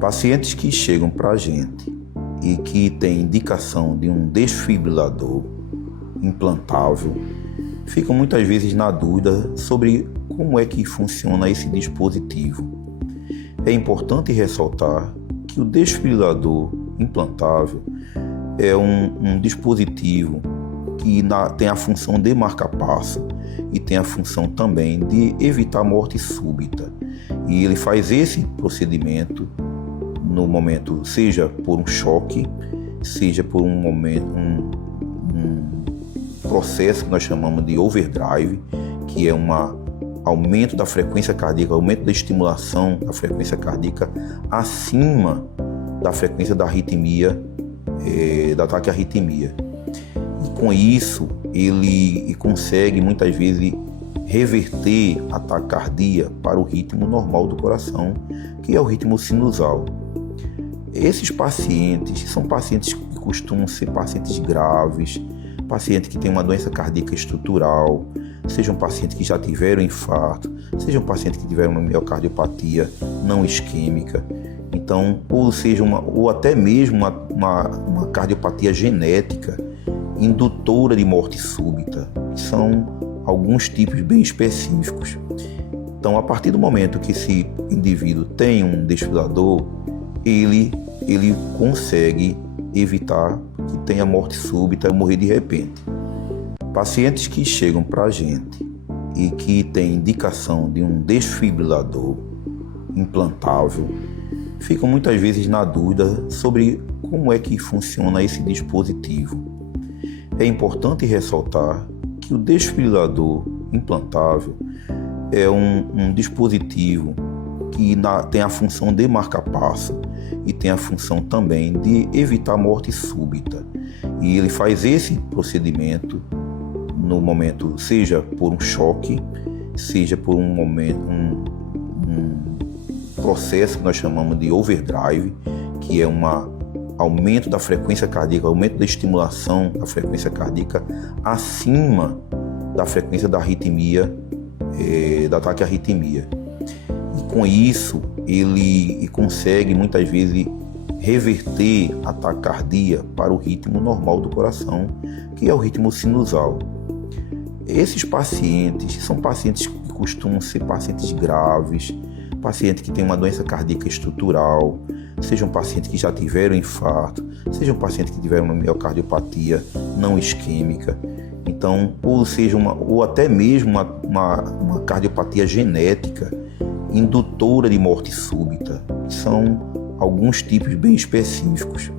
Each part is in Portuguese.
Pacientes que chegam para a gente e que têm indicação de um desfibrilador implantável ficam muitas vezes na dúvida sobre como é que funciona esse dispositivo. É importante ressaltar que o desfibrilador implantável é um dispositivo que tem a função de marca-passo e tem a função também de evitar morte súbita. E ele faz esse procedimento no momento, seja por um choque, seja por um processo que nós chamamos de overdrive, que é aumento da frequência cardíaca, aumento da estimulação da frequência cardíaca acima da frequência da arritmia, do ataque à arritmia. E com isso, ele consegue muitas vezes reverter a taquicardia para o ritmo normal do coração, que é o ritmo sinusal. Esses pacientes são pacientes que costumam ser pacientes graves, pacientes que têm uma doença cardíaca estrutural, sejam pacientes que já tiveram infarto, sejam pacientes que tiveram uma miocardiopatia não isquêmica, então, ou até mesmo uma cardiopatia genética indutora de morte súbita, que são alguns tipos bem específicos. Então, a partir do momento que esse indivíduo tem um desfibrilador, ele consegue evitar que tenha morte súbita ou morrer de repente. Pacientes que chegam para a gente e que têm indicação de um desfibrilador implantável ficam muitas vezes na dúvida sobre como é que funciona esse dispositivo. É importante ressaltar que o desfibrilador implantável é um dispositivo que tem a função de marca-passo e tem a função também de evitar morte súbita. E ele faz esse procedimento no momento, seja por um choque, seja por um processo que nós chamamos de overdrive, que é aumento da frequência cardíaca, aumento da estimulação da frequência cardíaca acima da frequência da arritmia, do ataque à arritmia. E com isso, ele consegue muitas vezes reverter a taquicardia para o ritmo normal do coração, que é o ritmo sinusal. Esses pacientes são pacientes que costumam ser pacientes graves, pacientes que têm uma doença cardíaca estrutural, sejam pacientes que já tiveram infarto, sejam pacientes que tiveram uma miocardiopatia não isquêmica, então, ou até mesmo uma cardiopatia genética indutora de morte súbita, que são alguns tipos bem específicos.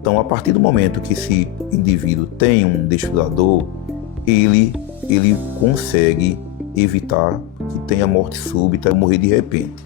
Então, a partir do momento que esse indivíduo tem um desfibrilador, ele consegue evitar que tenha morte súbita ou morrer de repente.